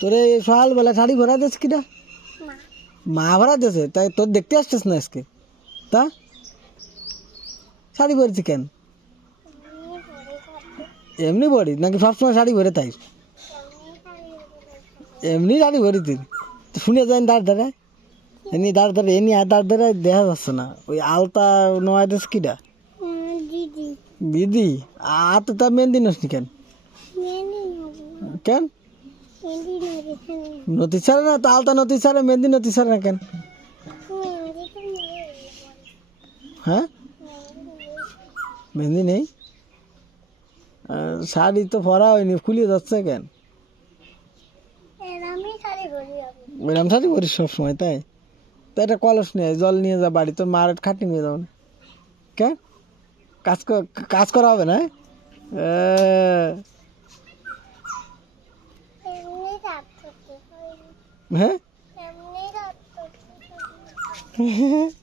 তোরে এই সকালবেলা শাড়ি ভরা দিস কিনা? মা ভরা দিয়েছে, তাই তোর দেখতে আসছিস না আজকে? তা শাড়ি পরেছি কেন? এমনি পড়ি নাকি সবসময় শাড়ি ভরে তাই? এমনি শাড়ি ভরি তুই শুনে যাই দাঁড় দাঁড়ায় এমনি দাঁড় দাঁড়ায় এমনি আর দাঁড় দাঁড়ায় দেখা যাচ্ছে না। ওই আলতা নয় দিস কিনা? দিদি আর তো তা মেহেন্দি নস নি কেন? কেন নতি ছাড়ে না তো? আলতা নতি ছাড়ে, মেহেন্দি নতি ছাড়ে না কেন? হ্যাঁ মেহেন্দি নেই? শাড়ি তো পরা হয়নি, খুলে যাচ্ছে কেন? ওইরকম শাড়ি পরিস সবসময় তাই? তো একটা কলস নিয়ে জল নিয়ে যা বাড়ি, তোর মার খাটনি নিয়ে যাবো না কেন? কাজ করা হবে না? হ্যাঁ